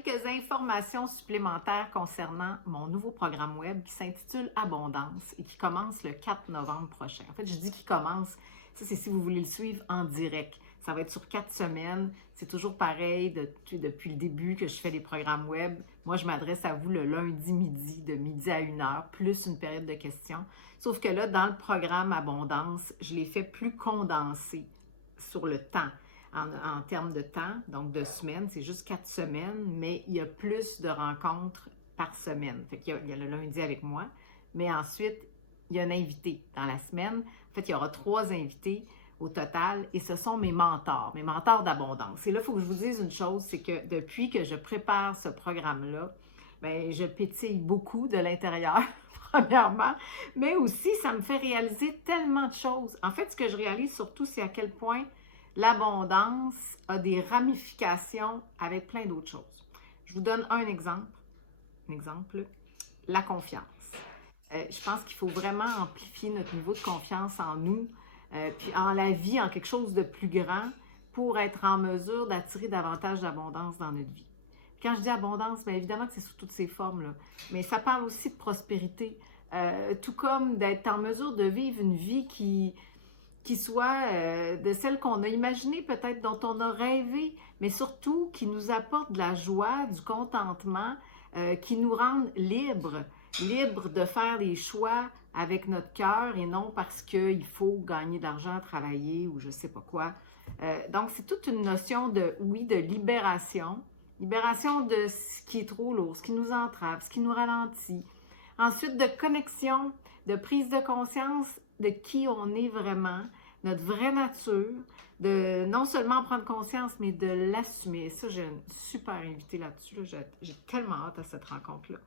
quelques informations supplémentaires concernant mon nouveau programme web qui s'intitule Abondance et qui commence le 4 novembre prochain. En fait, je dis qu'il commence, ça c'est si vous voulez le suivre en direct. Ça va être sur 4 semaines. C'est toujours pareil depuis le début que je fais les programmes web. Moi, je m'adresse à vous le lundi midi, de midi à 1h, plus une période de questions. Sauf que là, dans le programme Abondance, je l'ai fait plus condensé sur le temps. En termes de temps, donc de semaines, c'est juste 4 semaines, mais il y a plus de rencontres par semaine. Fait qu'il y a le lundi avec moi, mais ensuite, il y a un invité dans la semaine. En fait, il y aura 3 invités au total, et ce sont mes mentors d'abondance. Et là, il faut que je vous dise une chose, c'est que depuis que je prépare ce programme-là, bien, je pétille beaucoup de l'intérieur, premièrement, mais aussi, ça me fait réaliser tellement de choses. En fait, ce que je réalise surtout, c'est à quel point l'abondance a des ramifications avec plein d'autres choses. Je vous donne un exemple. La confiance. Je pense qu'il faut vraiment amplifier notre niveau de confiance en nous, puis en la vie, en quelque chose de plus grand, pour être en mesure d'attirer davantage d'abondance dans notre vie. Quand je dis abondance, bien évidemment que c'est sous toutes ces formes-là, mais ça parle aussi de prospérité, tout comme d'être en mesure de vivre une vie qui soit de celle qu'on a imaginée peut-être, dont on a rêvé, mais surtout qui nous apporte de la joie, du contentement, qui nous rende libres de faire des choix avec notre cœur et non parce qu'il faut gagner de l'argent, travailler ou je ne sais pas quoi. Donc, c'est toute une notion de libération de ce qui est trop lourd, ce qui nous entrave, ce qui nous ralentit. Ensuite, de connexion, de prise de conscience de qui on est vraiment, notre vraie nature, de non seulement prendre conscience, mais de l'assumer. Ça, j'ai une super invitée là-dessus. J'ai tellement hâte à cette rencontre-là.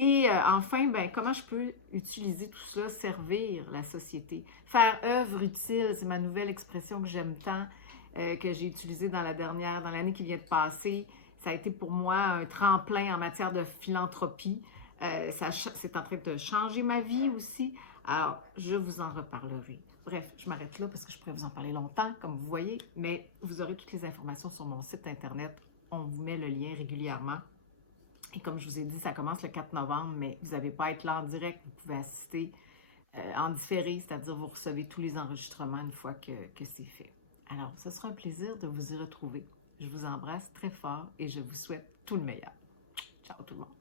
Et enfin, ben, comment je peux utiliser tout ça, servir la société, faire œuvre utile, c'est ma nouvelle expression que j'aime tant, que j'ai utilisée dans l'année qui vient de passer. Ça a été pour moi un tremplin en matière de philanthropie. C'est en train de changer ma vie aussi. Alors, je vous en reparlerai. Bref, je m'arrête là parce que je pourrais vous en parler longtemps, comme vous voyez, mais vous aurez toutes les informations sur mon site Internet. On vous met le lien régulièrement. Et comme je vous ai dit, ça commence le 4 novembre, mais vous n'avez pas à être là en direct. Vous pouvez assister en différé, c'est-à-dire vous recevez tous les enregistrements une fois que c'est fait. Alors, ce sera un plaisir de vous y retrouver. Je vous embrasse très fort et je vous souhaite tout le meilleur. Ciao tout le monde.